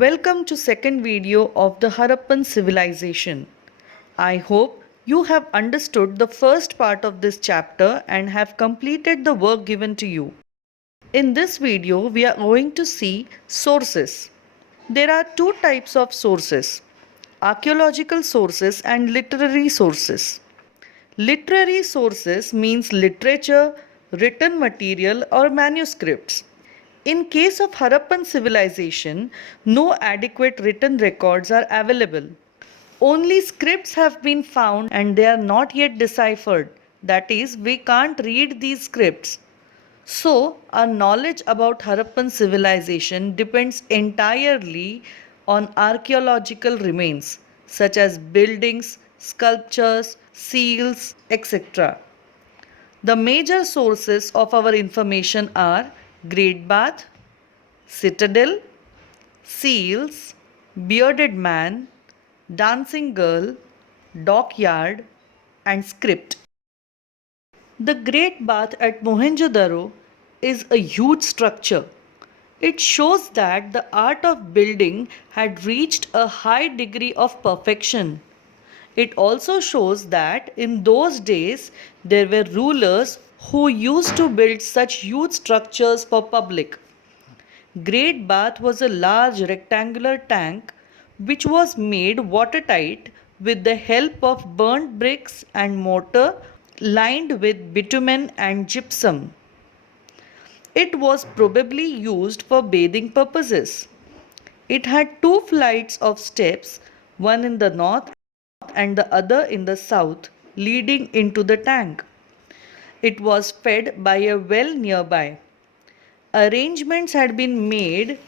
Welcome to second video of the Harappan civilization. I hope you have understood the first part of this chapter and have completed the work given to you. In this video, we are going to see sources. There are two types of sources: archaeological sources and literary sources. Literary sources means literature, written material, or manuscripts. In case of Harappan civilization, no adequate written records are available. Only scripts have been found and they are not yet deciphered. That is, we can't read these scripts. So, our knowledge about Harappan civilization depends entirely on archaeological remains such as buildings, sculptures, seals, etc. The major sources of our information are Great Bath, Citadel, Seals, Bearded Man, Dancing Girl, Dockyard, and Script. The Great Bath at Mohenjo-daro is a huge structure. It shows that the art of building had reached a high degree of perfection. It also shows that in those days there were rulers who used to build such huge structures for public. Great Bath was a large rectangular tank which was made watertight with the help of burnt bricks and mortar lined with bitumen and gypsum. It was probably used for bathing purposes. It had two flights of steps, one in the north and the other in the south, leading into the tank. It was fed by a well nearby. Arrangements had been made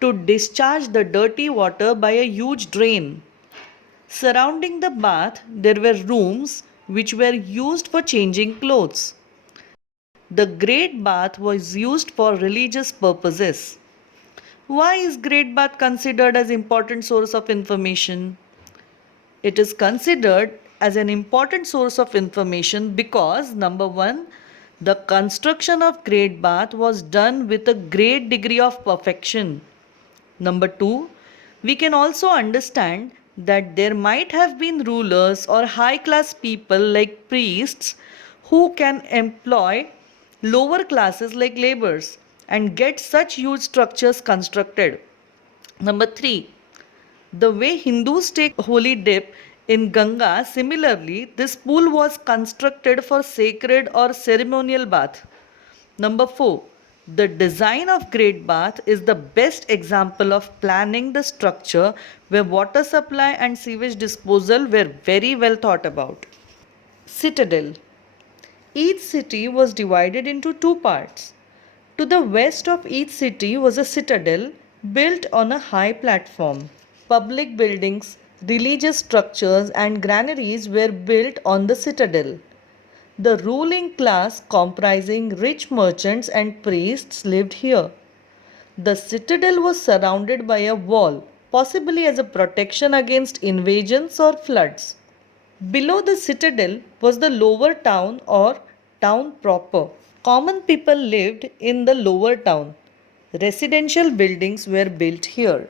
to discharge the dirty water by a huge drain. Surrounding the bath, there were rooms which were used for changing clothes. The Great Bath was used for religious purposes. Why is Great Bath considered as important source of information? It is considered as an important source of information because number 1, the construction of Great Bath was done with a great degree of perfection. Number 2, we can also understand that there might have been rulers or high class people like priests who can employ lower classes like laborers and get such huge structures constructed. Number 3, the way Hindus take holy dip in Ganga, similarly, this pool was constructed for sacred or ceremonial bath. Number 4, the design of Great Bath is the best example of planning the structure where water supply and sewage disposal were very well thought about. Citadel. Each city was divided into two parts. To the west of each city was a citadel built on a high platform. Public buildings, religious structures, and granaries were built on the citadel. The ruling class, comprising rich merchants and priests, lived here. The citadel was surrounded by a wall, possibly as a protection against invasions or floods. Below the citadel was the lower town or town proper. Common people lived in the lower town. Residential buildings were built here.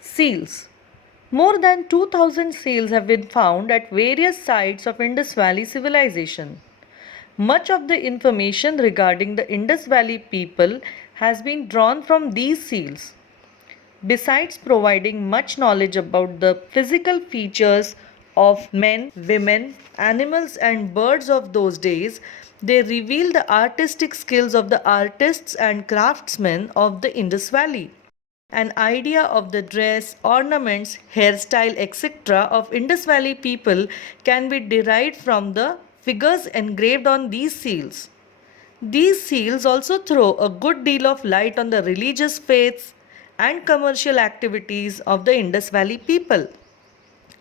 Seals. More than 2000 seals have been found at various sites of Indus Valley civilization. Much of the information regarding the Indus Valley people has been drawn from these seals. Besides providing much knowledge about the physical features of men, women, animals, and birds of those days, they reveal the artistic skills of the artists and craftsmen of the Indus Valley. An idea of the dress, ornaments, hairstyle, etc. of Indus Valley people can be derived from the figures engraved on these seals. These seals also throw a good deal of light on the religious faiths and commercial activities of the Indus Valley people.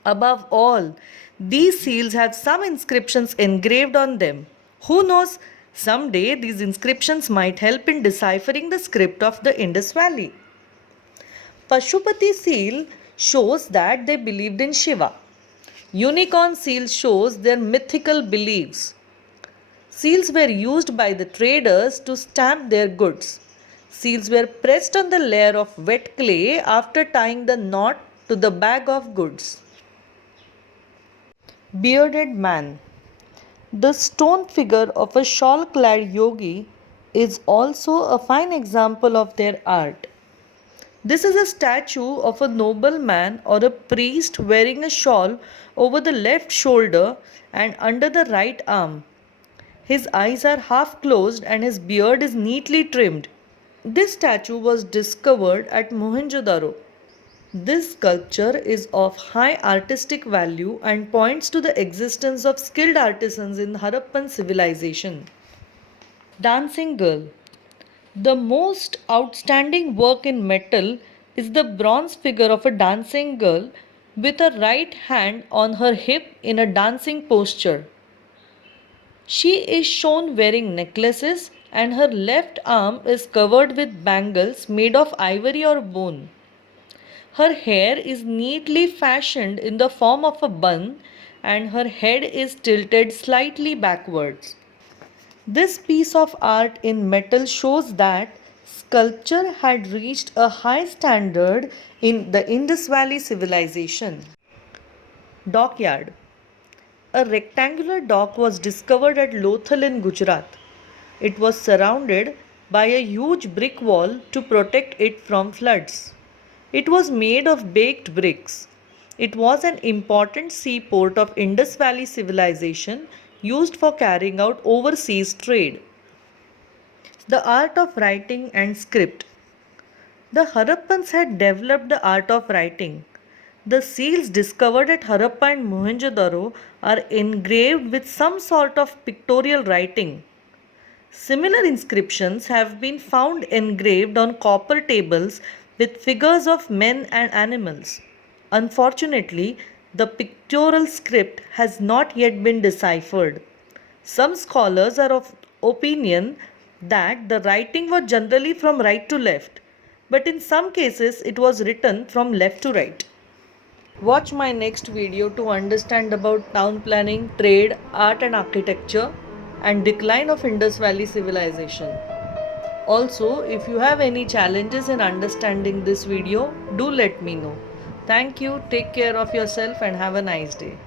Above all, these seals have some inscriptions engraved on them. Who knows, someday these inscriptions might help in deciphering the script of the Indus Valley. Pashupati seal shows that they believed in Shiva. Unicorn seal shows their mythical beliefs. Seals were used by the traders to stamp their goods. Seals were pressed on the layer of wet clay after tying the knot to the bag of goods. Bearded man. The stone figure of a shawl clad yogi is also a fine example of their art. This is a statue of a nobleman or a priest wearing a shawl over the left shoulder and under the right arm. His eyes are half closed and his beard is neatly trimmed. This statue was discovered at Mohenjo-daro. This sculpture is of high artistic value and points to the existence of skilled artisans in Harappan civilization. Dancing Girl. The most outstanding work in metal is the bronze figure of a dancing girl with her right hand on her hip in a dancing posture. She is shown wearing necklaces and her left arm is covered with bangles made of ivory or bone. Her hair is neatly fashioned in the form of a bun and her head is tilted slightly backwards. This piece of art in metal shows that sculpture had reached a high standard in the Indus Valley civilization. Dockyard. A rectangular dock was discovered at Lothal in Gujarat. It was surrounded by a huge brick wall to protect it from floods. It was made of baked bricks. It was an important seaport of Indus Valley civilization used for carrying out overseas trade. The art of writing and script. The Harappans had developed the art of writing. The seals discovered at Harappa and Mohenjo-daro are engraved with some sort of pictorial writing. Similar inscriptions have been found engraved on copper tables with figures of men and animals. Unfortunately, the pictorial script has not yet been deciphered. Some scholars are of opinion that the writing was generally from right to left, but in some cases it was written from left to right. Watch my next video to understand about town planning, trade, art and architecture and decline of Indus Valley civilization. Also, if you have any challenges in understanding this video, do let me know. Thank you, take care of yourself and have a nice day.